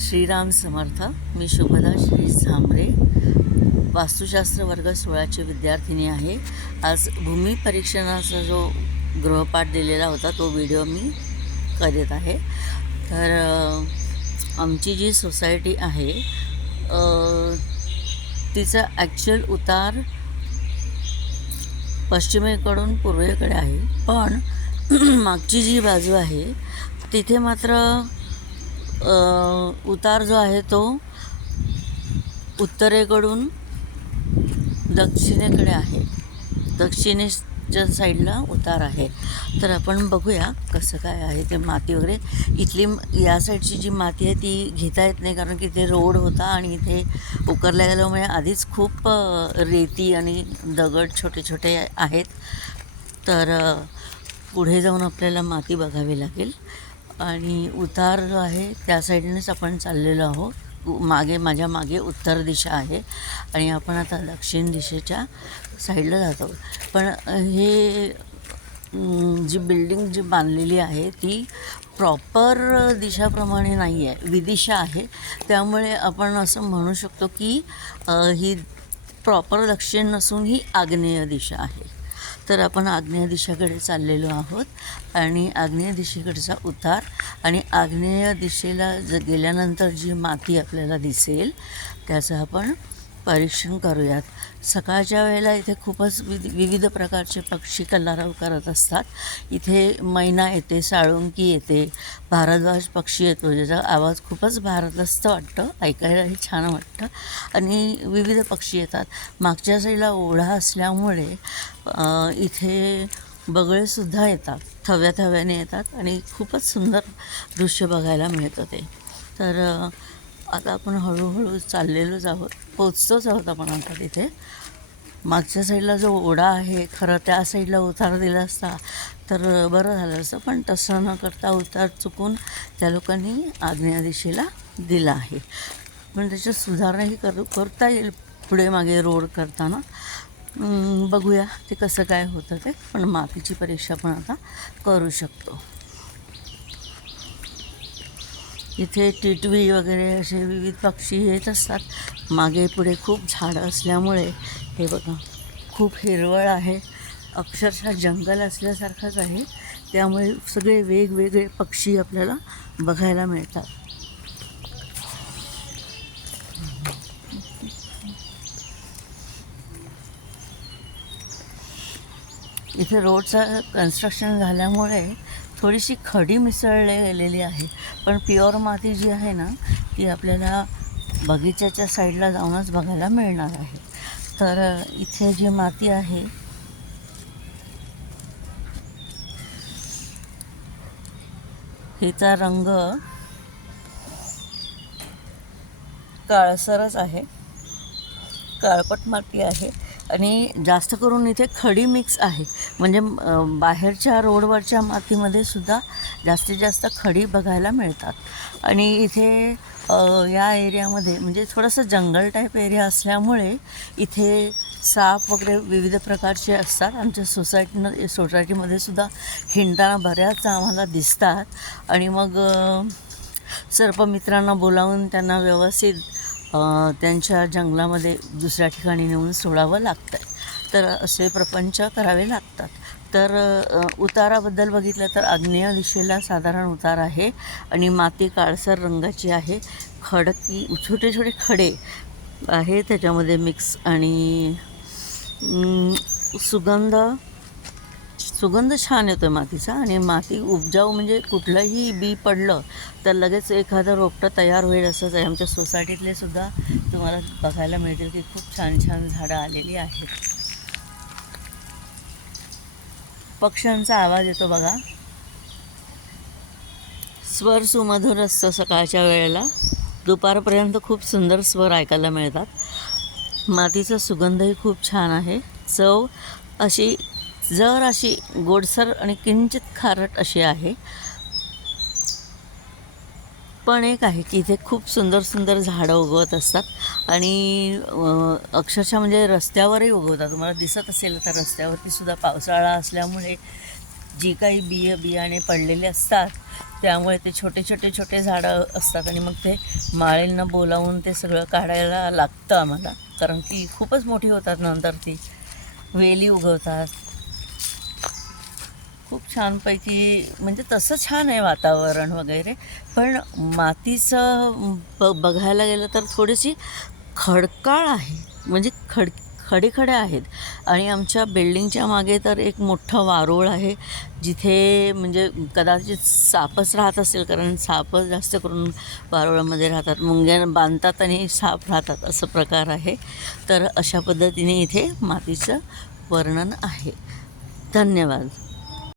श्रीराम समर्थ मी शुभदा श्री झांबरे वास्तुशास्त्र वर्ग सोळाची विद्यार्थिनी आहे. आज भूमी परीक्षणाचा जो गृहपाठ दिलेला होता तो व्हिडिओ मी करीत आहे. तर आमची जी सोसायटी आहे तिचा ॲक्च्युअल उतार पश्चिमेकडून पूर्वेकडे आहे. पण मागची जी बाजू आहे तिथे मात्र उतार जो आहे तो उत्तरेकडून दक्षिणेकडे आहे. दक्षिणेच्या साईडला उतार आहे. तर आपण बघूया कसं काय आहे ते माती वगैरे. इथली या साईडची जी माती आहे ती घेता येत नाही कारण की इथे रोड होता आणि इथे उकरल्या गेल्यामुळे आधीच खूप रेती आणि दगड छोटे छोटे आहेत. तर पुढे जाऊन आपल्याला माती बघावी लागेल. आणि उतार जो आहे त्या साईडनेच आपण चाललेलो आहोत. मागे माझ्या मागे उत्तर दिशा आहे आणि आपण आता दक्षिण दिशेच्या साईडला जातो पण हे जी बिल्डिंग जी बांधलेली आहे ती प्रॉपर दिशाप्रमाणे नाही आहे विदिशा आहे. त्यामुळे आपण असं म्हणू शकतो की ही प्रॉपर दक्षिण नसून ही आग्नेय दिशा आहे. तर आपण आग्नेय दिशेकडे चाललेलो आहोत आणि आग्नेय दिशेकडचा उतार आणि आग्नेय दिशेला ज गेल्यानंतर जी माती आपल्याला दिसेल त्याचं आपण परीक्षण करूयात. सकाळच्या वेळेला इथे खूपच विध विविध प्रकारचे पक्षी कलारव करत असतात. इथे मैना येते साळुंकी येते भारद्वाज पक्षी येतो ज्याचा आवाज खूपच भारदस्त वाटतं ऐकायलाही छान वाटतं. आणि विविध पक्षी येतात. मागच्या साईडला ओढा असल्यामुळे इथे बगळेसुद्धा येतात. थव्या थव्याने येतात आणि खूपच सुंदर दृश्य बघायला मिळतं ते. तर आता आपण हळूहळू चाललेलोच आहोत. पोचतोच आहोत आपण आता तिथे. मागच्या साईडला जो ओढा आहे खरं त्या साईडला उतार दिला असता तर बरं झालं असतं पण तसं न करता उतार चुकून त्या लोकांनी आग्नेय दिशेला दिला आहे. पण त्याच्यात सुधारणाही करू करता येईल पुढे मागे रोड करताना. बघूया ते कसं काय होतं ते पण मातीची परीक्षा पण आता करू शकतो. इथे टिटवी वगैरे असे विविध पक्षी येत असतात. मागे पुढे खूप झाडं असल्यामुळे हे बघा खूप हिरवळ आहे. अक्षरशः जंगल असल्यासारखंच आहे. त्यामुळे सगळे वेगवेगळे पक्षी आपल्याला बघायला मिळतात. इथे रोडचं कन्स्ट्रक्शन झाल्यामुळे थोडीशी खडी मिसळले गेलेली आहे. पण प्युअर माती जी आहे ना ती आपल्याला बगीच्याच्या साईडला जाऊनच बघायला मिळणार आहे. तर इथे जी माती आहे हिचा रंग काळसरच आहे. काळपट माती आहे. आणि जास्त करून इथे खडी मिक्स आहे. म्हणजे बाहेरच्या रोडवरच्या मातीमध्ये सुद्धा जास्तीत जास्त खडी बघायला मिळतात. आणि इथे या एरियामध्ये म्हणजे थोडंसं जंगल टाईप एरिया असल्यामुळे इथे साप वगैरे विविध प्रकारचे असतात. आमच्या सोसायटीनं सोसायटीमध्ये सुद्धा हिंडताना बऱ्याच आम्हाला दिसतात. आणि मग सर्प सर्पमित्रांना बोलावून त्यांना व्यवस्थित त्यांच्या जंगलामध्ये दुसऱ्या ठिकाणी नेऊन सोडावं लागतं तर असे प्रपंच करावे लागतात. तर उताराबद्दल बघितलं तर आग्नेय दिशेला साधारण उतार आहे आणि माती काळसर रंगाची आहे. खडकी छोटे छोटे खडे आहे त्याच्यामध्ये मिक्स आणि सुगंध सुगंध छान येतो मातीचा आणि माती उपजाऊ म्हणजे कुठलंही बी पडलं तर लगेच एखादं रोपटं तयार होईल असंच आहे. आमच्या सोसायटीतले सुद्धा तुम्हाला बघायला मिळतील की खूप छान छान झाडं आलेली आहेत. पक्ष्यांचा आवाज येतो बघा. स्वर सुमधुर असतं सकाळच्या वेळेला. दुपारपर्यंत खूप सुंदर स्वर ऐकायला मिळतात. मातीचा सुगंधही खूप छान आहे. चव अशी जर अशी गोडसर आणि किंचित खारट अशी आहे. पण एक आहे की इथे खूप सुंदर सुंदर झाडं उगवत असतात. आणि अक्षरशः म्हणजे रस्त्यावरही उगवतात. तुम्हाला दिसत असेल तर रस्त्यावरती सुद्धा पावसाळा असल्यामुळे जी काही बिय बियाणे पडलेले असतात त्यामुळे ते छोटे छोटे छोटे झाडं असतात आणि मग ते माळेंना बोलावून ते सगळं काढायला लागतं आम्हाला. कारण ती खूपच मोठी होतात नंतर ती. वेली उगवतात. खूप छानपैकी म्हणजे तसं छान आहे वातावरण वगैरे. पण मातीचं ब बघायला गेलं तर थोडीशी खडकाळ आहे. म्हणजे खड खडे खडे आहेत. आणि आमच्या बिल्डिंगच्या मागे तर एक मोठं वारूळ आहे जिथे म्हणजे कदाचित सापच राहत असेल कारण सापच जास्त करून वारुळामध्ये राहतात. मुंग्या बांधतात आणि साप राहतात असं प्रकार आहे. तर अशा पद्धतीने इथे मातीचं वर्णन आहे. धन्यवाद.